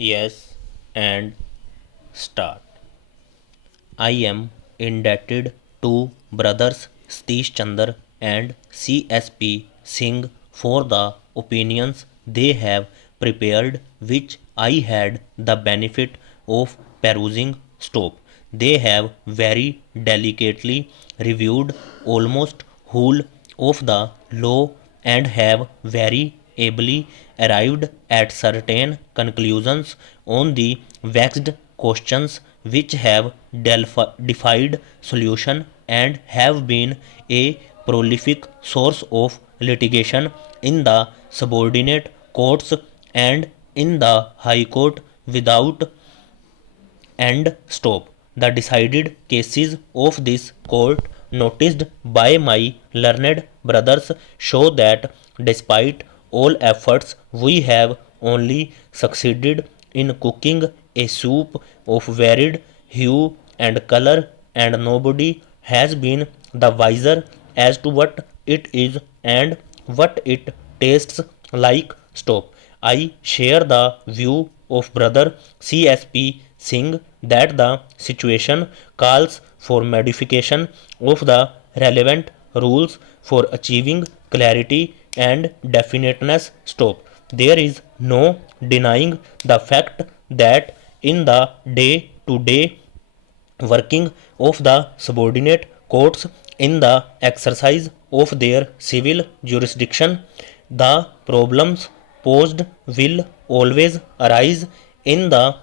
Yes, and start. I am indebted to brothers Satish Chandra and C.S.P. Singh for the opinions they have prepared, which I had the benefit of perusing. Stop. They have very delicately reviewed almost whole of the law and have very ably arrived at certain conclusions on the vexed questions which have defied solution and have been a prolific source of litigation in the subordinate courts and in the High Court without end. Stop. The decided cases of this court, noticed by my learned brothers, show that despite all efforts, we have only succeeded in cooking a soup of varied hue and color, and nobody has been the wiser as to what it is and what it tastes like. Stop. I share the view of brother C.S.P. Singh that the situation calls for modification of the relevant rules for achieving clarity and definiteness. Stop. There is no denying the fact that in the day to day working of the subordinate courts in the exercise of their civil jurisdiction, the problems posed will always arise in the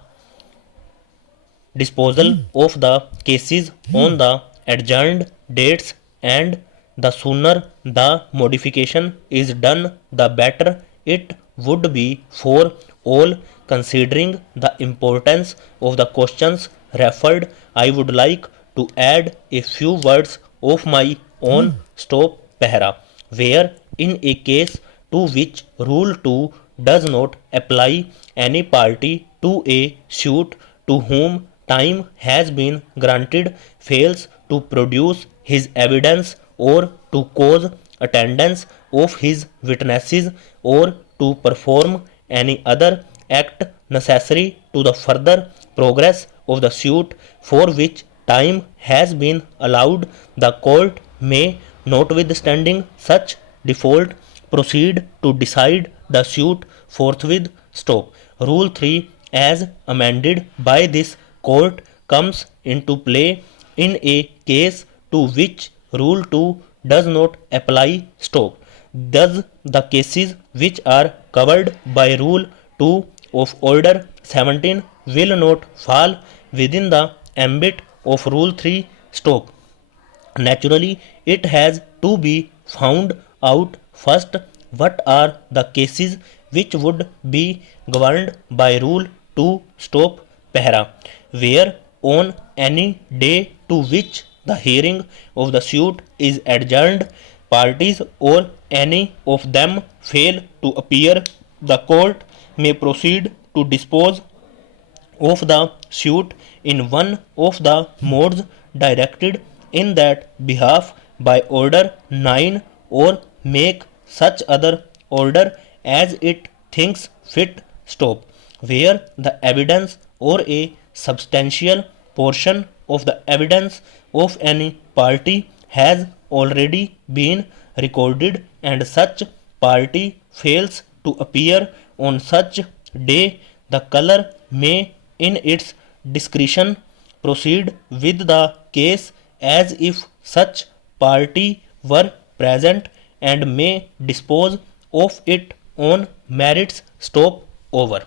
disposal of the cases on the adjourned dates, and the sooner the modification is done, the better it would be for all. Considering the importance of the questions referred, I would like to add a few words of my own. Stop. Pehra, where in a case to which Rule 2 does not apply, any party to a suit to whom time has been granted fails to produce his evidence or to cause attendance of his witnesses or to perform any other act necessary to the further progress of the suit for which time has been allowed, the court may, notwithstanding such default, proceed to decide the suit forthwith. Stop. Rule 3 as amended by this court comes into play in a case to which Rule 2 does not apply. Stop. Thus, the cases which are covered by Rule 2 of Order 17 will not fall within the ambit of Rule 3. Stop. Naturally, it has to be found out first what are the cases which would be governed by Rule 2. Stop. Pehra, where on any day to which the hearing of the suit is adjourned, parties or any of them fail to appear, the court may proceed to dispose of the suit in one of the modes directed in that behalf by Order 9 or make such other order as it thinks fit. Stop. Where the evidence or a substantial portion of the evidence of any party has already been recorded and such party fails to appear on such day, the color may in its discretion proceed with the case as if such party were present and may dispose of it on merits. Stop. Over.